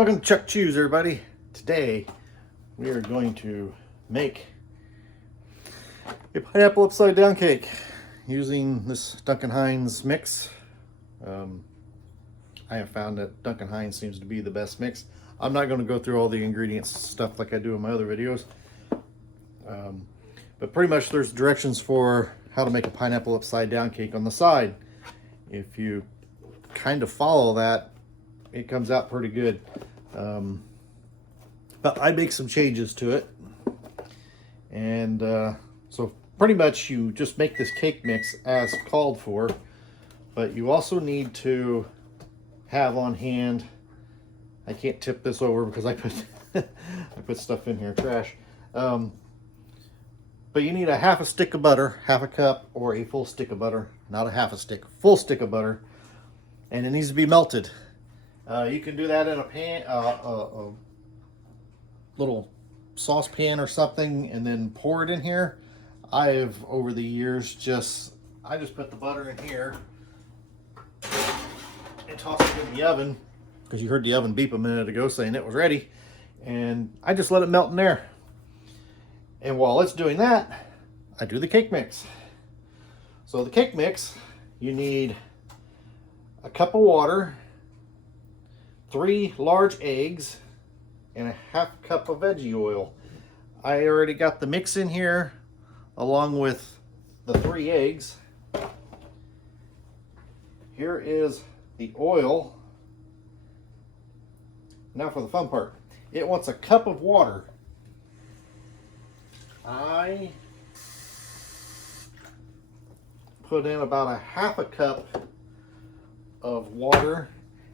Welcome to Chuck Chews, everybody. Today we are going to make a pineapple upside down cake using this Duncan Hines mix. I have found that Duncan Hines seems to be the best mix. I'm not going to go through all the ingredients stuff like I do in my other videos, but pretty much there's directions for how to make a pineapple upside down cake on the side. If you kind of follow that, it comes out pretty good. But I make some changes to it, and so pretty much you just make this cake mix as called for, but you also need to have on hand, I can't tip this over because I put I put stuff in here, trash, but you need a half a stick of butter, half a cup, or a full stick of butter, not a half a stick, full stick of butter, and it needs to be melted. You can do that in a pan, a little saucepan or something, and then pour it in here. I've over the years I just put the butter in here and toss it in the oven, because you heard the oven beep a minute ago saying it was ready, and I just let it melt in there. And while it's doing that, I do the cake mix. So the cake mix, you need a cup of water, 3 large eggs, and a half cup of veggie oil. I already got the mix in here along with the 3 eggs. Here is the oil. Now for the fun part. It wants a cup of water. I put in about a half a cup of water,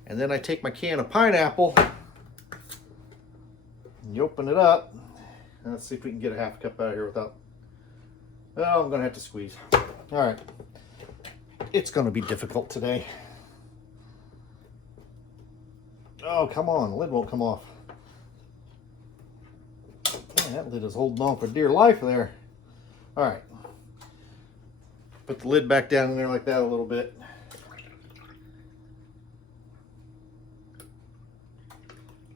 and then I take my can of pineapple and you open it up, and let's see if we can get a half a cup out of here without, oh, I'm gonna have to squeeze. All right, it's gonna be difficult today. Oh, come on, the lid won't come off. Man, that lid is holding on for dear life there. All right, put the lid back down in there like that a little bit.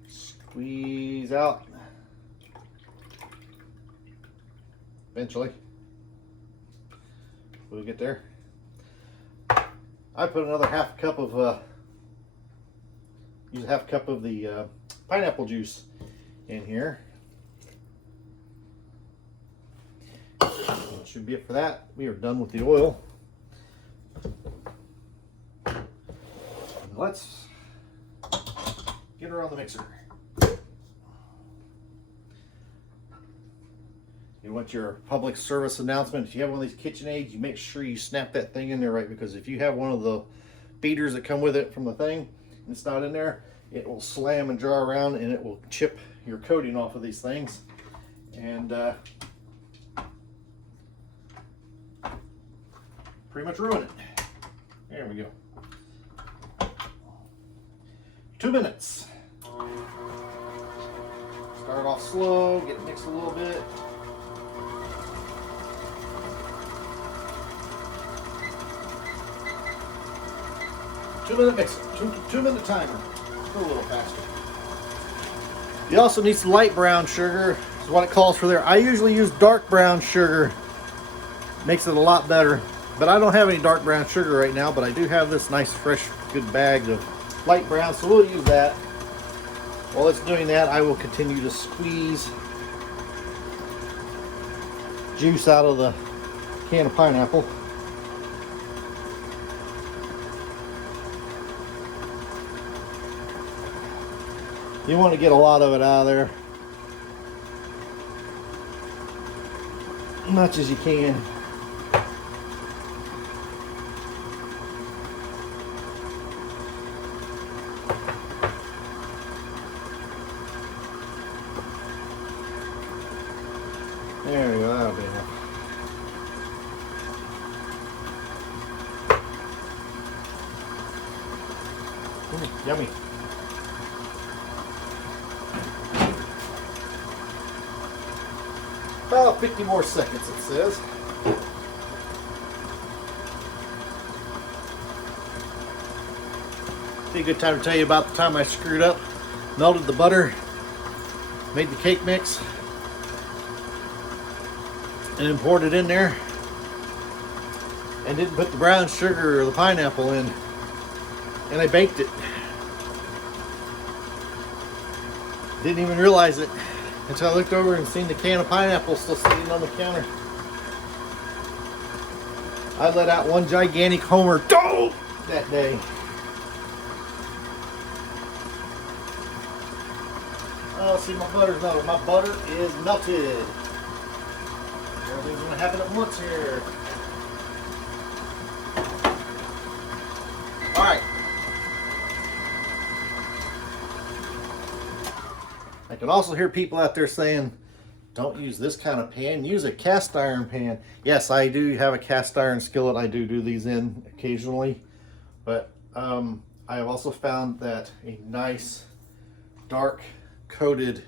Squeeze out. Eventually, we'll get there. I put another half cup of use a half cup of the pineapple juice in here. That should be it for that. We are done with the oil. Let's get her on the mixer. You want your public service announcement. If you have one of these KitchenAids, you make sure you snap that thing in there right, because if you have one of the beaters that come with it from the thing and it's not in there, it will slam and jar around and it will chip your coating off of these things and pretty much ruin it. There we go. 2 minutes. Start off slow, get it mixed a little bit. Two-minute mixer, two-minute timer. Go a little faster. You also need some light brown sugar, is what it calls for there. I usually use dark brown sugar. Makes it a lot better. But I don't have any dark brown sugar right now, but I do have this nice, fresh, good bag of light brown, so we'll use that. While it's doing that, I will continue to squeeze juice out of the can of pineapple. You want to get a lot of it out of there, as much as you can. There we go, that'll be enough. Yummy. About 50 more seconds, it says. Be a good time to tell you about the time I screwed up. melted the butter, made the cake mix, and then poured it in there, and didn't put the brown sugar or the pineapple in, and I baked it. Didn't even realize it until I looked over and seen the can of pineapple still sitting on the counter. I let out one gigantic homer that day. Oh, see, my butter's melted. My butter is melted. Everything's gonna happen at once here. All right. I can also hear people out there saying, don't use this kind of pan, use a cast iron pan. Yes, I do have a cast iron skillet I do these in occasionally, but I have also found that a nice dark coated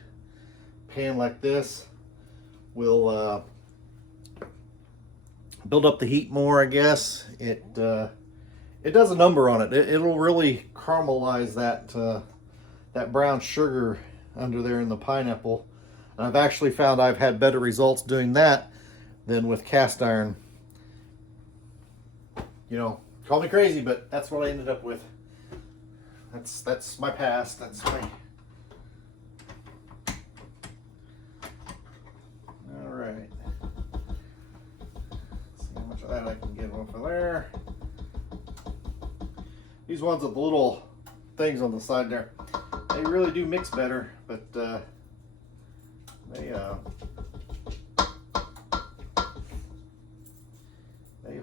pan like this will build up the heat more, I guess. It does a number on it. It'll really caramelize that brown sugar under there in the pineapple. And I've actually found I've had better results doing that than with cast iron. You know, call me crazy, but that's what I ended up with. That's my past. That's my... All right. Let's see how much of that I can get off of there. These ones with the little things on the side there, they really do mix better, but they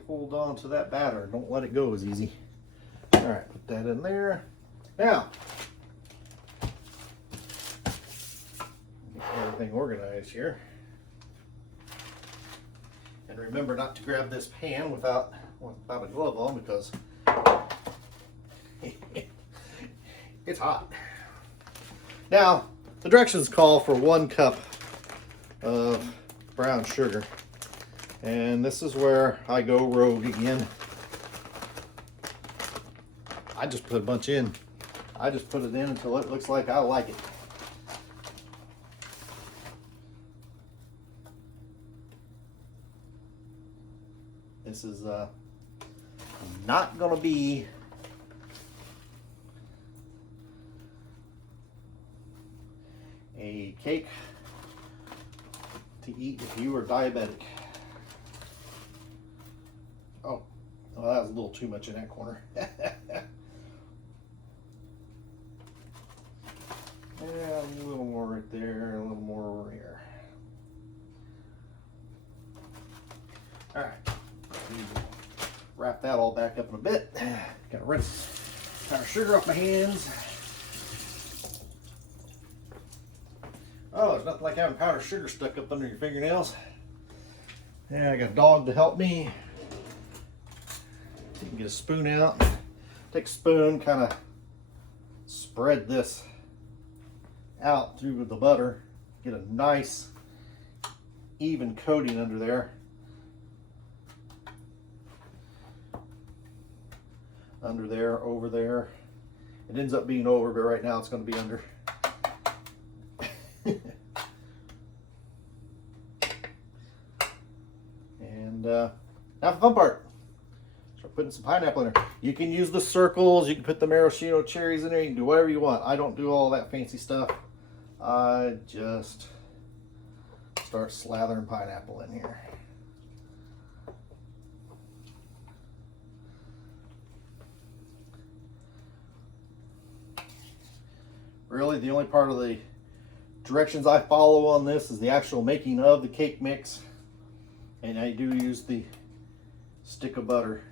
hold on to that batter. Don't let it go as easy. All right, put that in there. Now, get everything organized here. And remember not to grab this pan without a glove on, because it's hot. Now, the directions call for 1 cup of brown sugar. And this is where I go rogue again. I just put a bunch in. I just put it in until it looks like I like it. This is not going to be a cake to eat if you are diabetic. Oh, well, that was a little too much in that corner. Yeah, a little more right there, a little more over here. All right, wrap that all back up in a bit. Gotta rinse our sugar off my hands. Oh, there's nothing like having powdered sugar stuck up under your fingernails. Yeah, I got a dog to help me. You can get a spoon out. Take a spoon, kind of spread this out through the butter. Get a nice even coating under there. Under there, over there. It ends up being over, but right now it's going to be under. And now the fun part. Start putting some pineapple in there. You can use the circles, you can put the maraschino cherries in there, you can do whatever you want. I don't do all that fancy stuff. I just start slathering pineapple in here. Really, the only part of the directions I follow on this is the actual making of the cake mix. And I do use the stick of butter.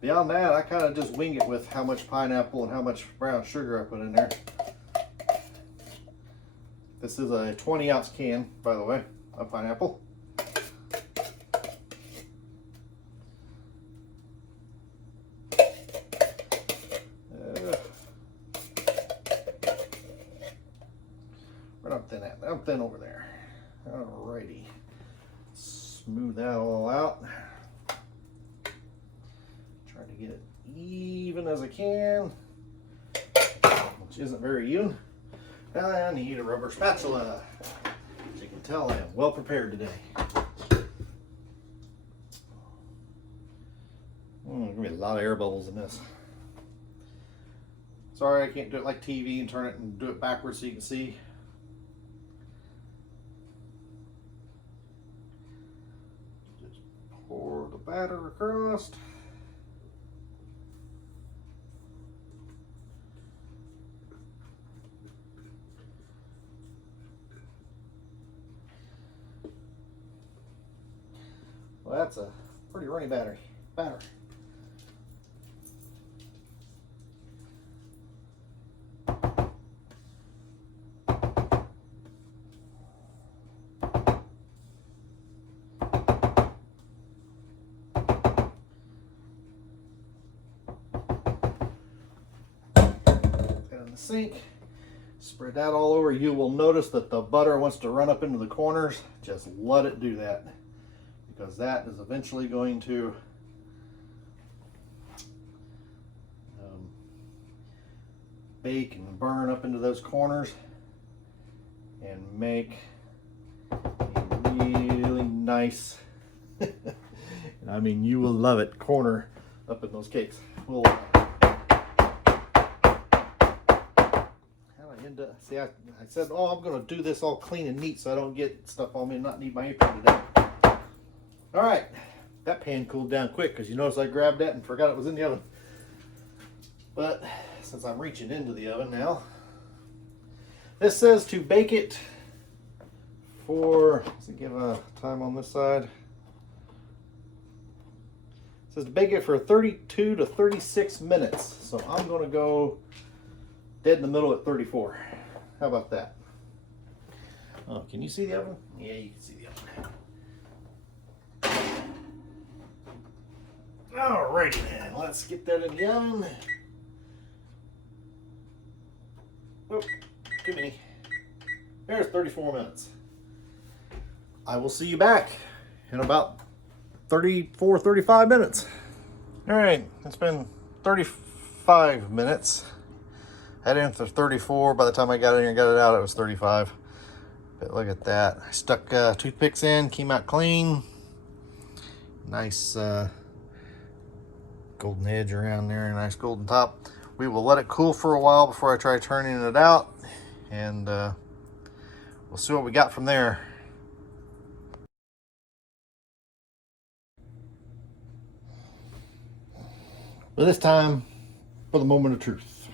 Beyond that, I kind of just wing it with how much pineapple and how much brown sugar I put in there. This is a 20-ounce can, by the way, of pineapple. I'm thin over there. Alrighty. Smooth that all out. Try to get it even as I can, which isn't very even. I need a rubber spatula. As you can tell, I am well prepared today. There's gonna be a lot of air bubbles in this. Sorry, I can't do it like TV and turn it and do it backwards so you can see. Just pour the batter across. Well, that's a pretty runny batter. In the sink, spread that all over. You will notice that the butter wants to run up into the corners. Just let it do that, because that is eventually going to bake and burn up into those corners and make a really nice and I mean you will love it corner up in those cakes. We'll see, I said, oh, I'm going to do this all clean and neat so I don't get stuff on me and not need my apron today. All right, that pan cooled down quick because you notice I grabbed that and forgot it was in the oven. But since I'm reaching into the oven now, this says to bake it for, does it give a time on this side? It says to bake it for 32 to 36 minutes. So I'm going to go dead in the middle at 34. How about that? Oh, can you see the oven? Yeah, you can see the oven. Alrighty then, let's get that in the oven. Oh, too many. There's 34 minutes. I will see you back in about 34, 35 minutes. All right, it's been 35 minutes. Had it in for 34. By the time I got in here and got it out, it was 35. But look at that. I stuck toothpicks in, came out clean. Nice golden edge around there, nice golden top. We will let it cool for a while before I try turning it out, and we'll see what we got from there. But this time, for the moment of truth.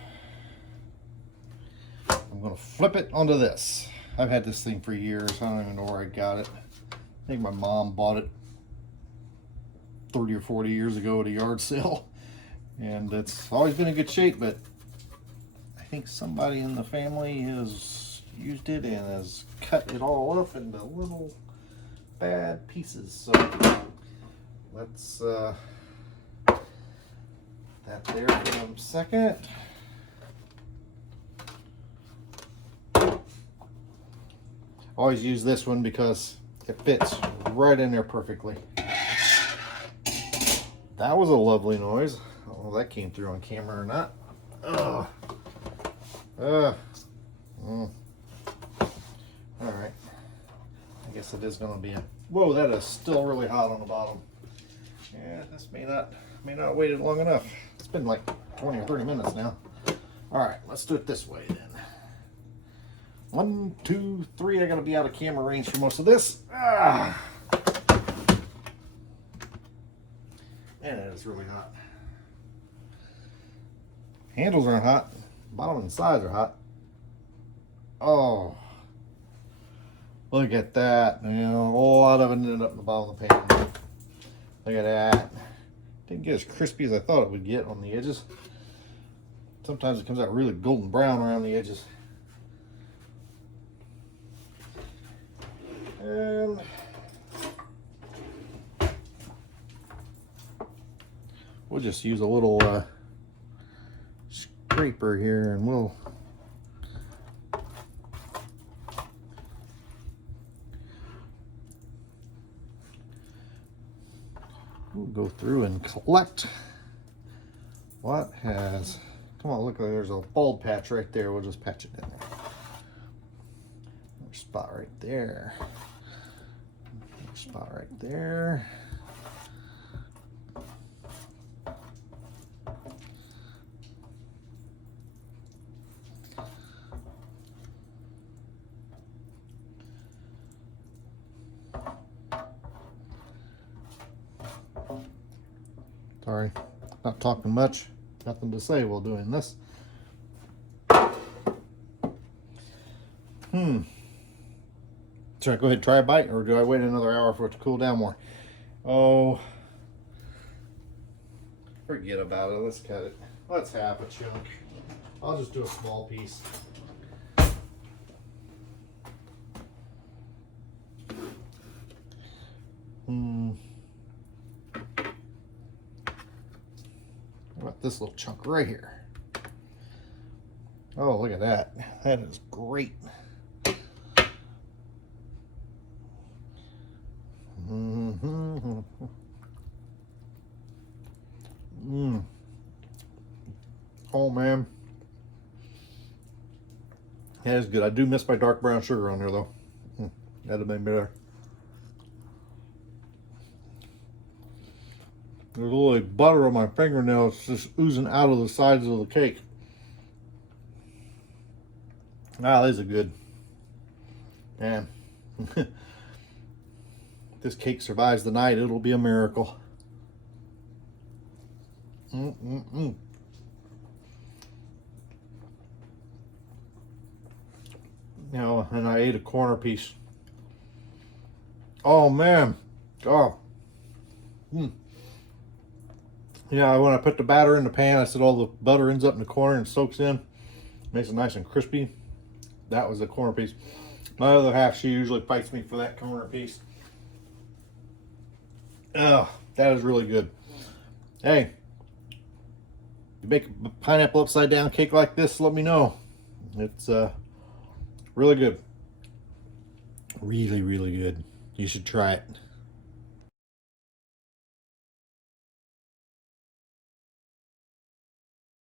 I'm going to flip it onto this. I've had this thing for years. I don't even know where I got it. I think my mom bought it 30 or 40 years ago at a yard sale. And it's always been in good shape, but I think somebody in the family has used it and has cut it all up into little bad pieces. So let's that there for a second. Always use this one because it fits right in there perfectly. That was a lovely noise. I don't know if that came through on camera or not. Ugh. All right. I guess it is going to be a... Whoa, that is still really hot on the bottom. Yeah, this may not have waited long enough. It's been like 20 or 30 minutes now. All right, let's do it this way then. 1, 2, 3. I gotta be out of camera range for most of this. Man, it is really hot. Handles aren't hot. Bottom and sides are hot. Oh, look at that. You know, a lot of it ended up in the bottom of the pan. Look at that. Didn't get as crispy as I thought it would get on the edges. Sometimes it comes out really golden brown around the edges. And we'll just use a little scraper here, and we'll go through and collect what has, come on, look, there's a bald patch right there. We'll just patch it in there. spot right there. Spot right there. Sorry, not talking much. Nothing to say while doing this. Should I go ahead and try a bite, or do I wait another hour for it to cool down more? Oh, forget about it. Let's cut it. Let's half a chunk. I'll just do a small piece. What about this little chunk right here? Oh, look at that. That is great. Oh man, that is good. I do miss my dark brown sugar on there though. That'd have been better. There's a little butter on my fingernails just oozing out of the sides of the cake. Ah, these are good. Man, if this cake survives the night, it'll be a miracle. You know, and I ate a corner piece. Oh man, oh. Yeah, when I put the batter in the pan, I said all the butter ends up in the corner and soaks in, makes it nice and crispy. That was the corner piece. My other half, she usually fights me for that corner piece. Oh, that is really good. Hey, you make a pineapple upside down cake like this, let me know. It's really good. Really, really good. You should try it.